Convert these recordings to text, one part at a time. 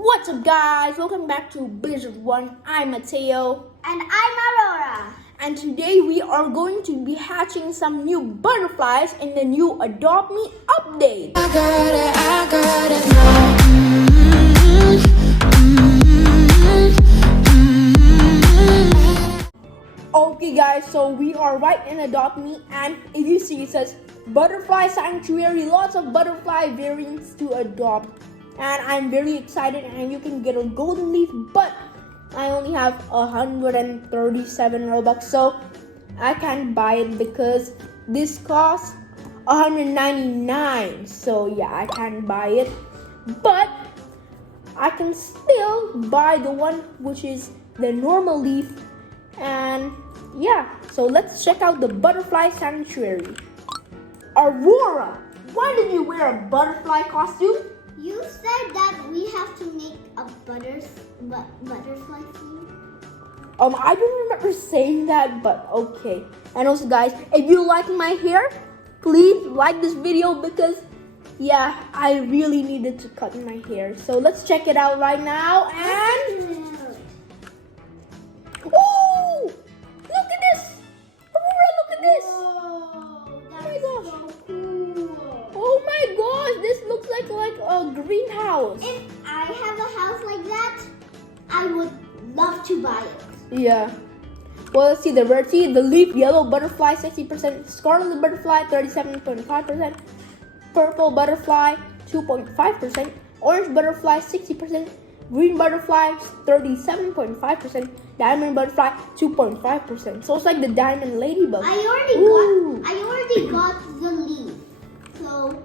What's up, guys? Welcome back to Blizzard1. I'm Mateo. And I'm Aurora. And today we are going to be hatching some new butterflies in the new Adopt Me update. I got it now. Okay, guys, so we are right in Adopt Me, and if you see, it says Butterfly Sanctuary, lots of butterfly variants to adopt. And I'm very excited, and you can get a golden leaf, but I only have 137 Robux, so I can't buy it because this costs 199. So yeah, I can't buy it, but I can still buy the one which is the normal leaf. And yeah, so let's check out the Butterfly Sanctuary. Aurora, why did you wear a butterfly costume? You said that we have to make a butterfly theme. I don't remember saying that, but okay. And also, guys, if you like my hair, please like this video because yeah, I really needed to cut my hair. So let's check it out right now. And oh, look at this! Aurora, look at this! Whoa, that's my gosh. so cool. Oh my gosh, this looks like a greenhouse. If I have a house like that, I would love to buy it. Yeah. Well, let's see the rarity. The leaf yellow butterfly 60%, scarlet butterfly 37.5%, purple butterfly 2.5%, orange butterfly 60%, green butterfly 37.5%, diamond butterfly 2.5%. So it's like the diamond ladybug. I already got the leaf, so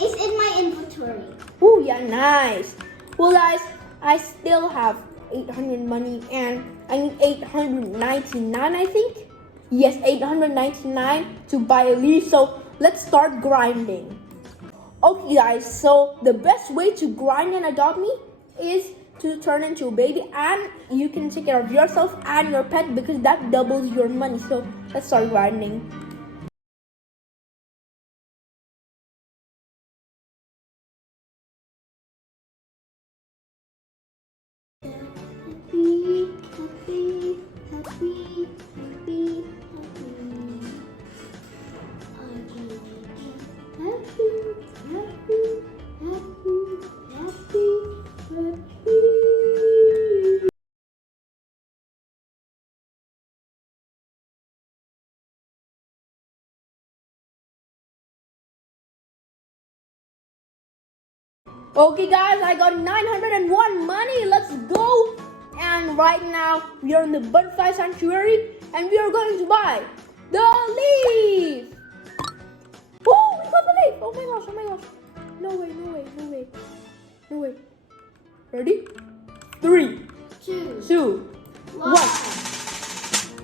it's in my inventory. Oh yeah, nice. Well, guys, I still have 800 money, and I need 899, I think. Yes, 899 to buy a leaf. So let's start grinding. Okay, guys, so the best way to grind and adopt me is to turn into a baby, and you can take care of yourself and your pet because that doubles your money. So let's start grinding. Okay, guys, I got 901 money. Let's go. And right now we are in the Butterfly Sanctuary, and we are going to buy the leaf. Oh, we got the leaf. Oh my gosh, oh my gosh. No way, no way, no way, no way. Ready? 3, 2, 1.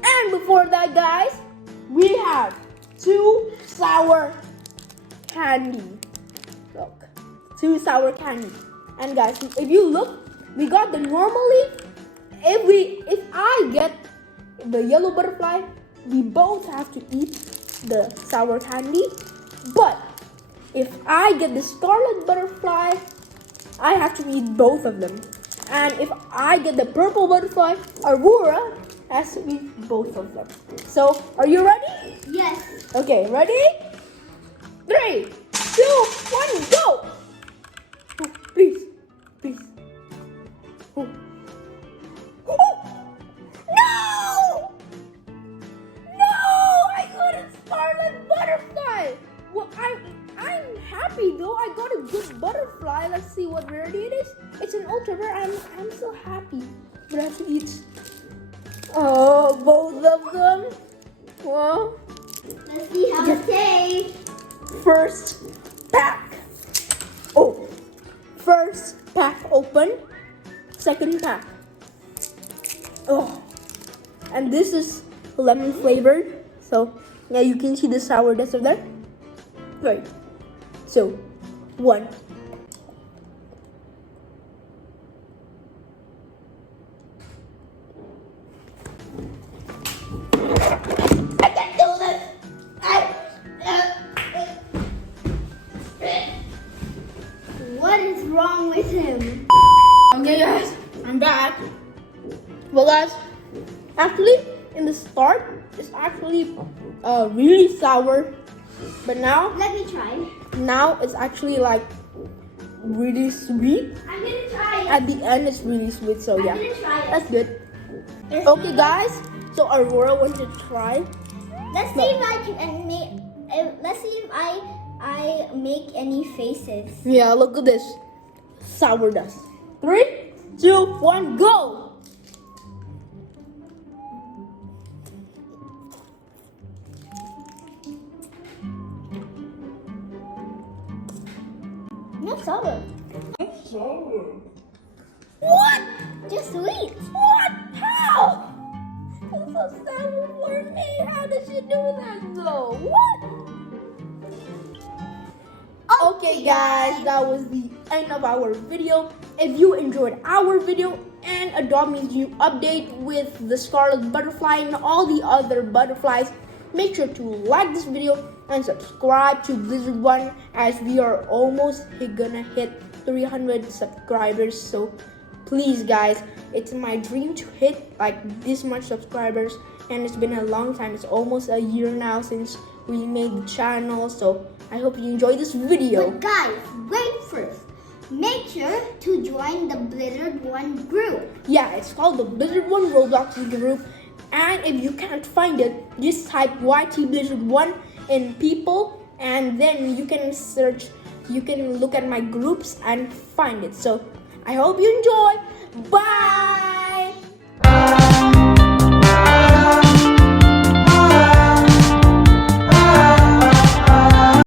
And before that, guys, we have 2 sour candy. Look, 2 sour candy. And guys, if you look, we got the normal leaf. If I get the yellow butterfly, we both have to eat the sour candy. But if I get the scarlet butterfly, I have to eat both of them. And if I get the purple butterfly, Aurora has to eat both of them. So, are you ready? Yes. Okay, ready? 3, 2, 1, go! Oh, please, please. Oh. Oh! No! No! I got a scarlet butterfly. Well, I'm happy though. I got a good butterfly. Let's see what rarity it is. It's an ultra rare. I'm so happy. But I have to eat. Oh, both of them. Well, Let's see how it tastes. first pack. Oh, first pack open. Second pack. Oh, and this is lemon flavored. So yeah, you can see the sourness of that. Right. So 1. I can't do this. What is wrong with him? Okay guys, I'm back. Well guys, actually in the start it's actually really sour, but now Let me try. it's actually like really sweet. I'm gonna try it. At the end it's really sweet, so yeah, I'm gonna try it. that's good. Okay guys, so Aurora wants to try. Let's see if I can make. Let's see if I make any faces. Yeah, look at this sour dust. 3, 2, 1, go. Not sour. What? Just sweet. What? How? That's so sour for me. How did she do that though? What? Okay guys, that was the end of our video. If you enjoyed our video and Adopt Me's new update with the scarlet butterfly and all the other butterflies, make sure to like this video and subscribe to Blizzard1 as we are almost gonna hit 300 subscribers. So please guys, it's my dream to hit like this much subscribers, and it's been a long time. It's almost a year now since we made the channel, so I hope you enjoyed this video. But guys, wait first. Make sure to join the Blizzard1 group. Yeah, it's called the Blizzard1 Roblox group, and if you can't find it, just type YT Blizzard1 in people, and then you can search, you can look at my groups and find it. So I hope you enjoy. Bye.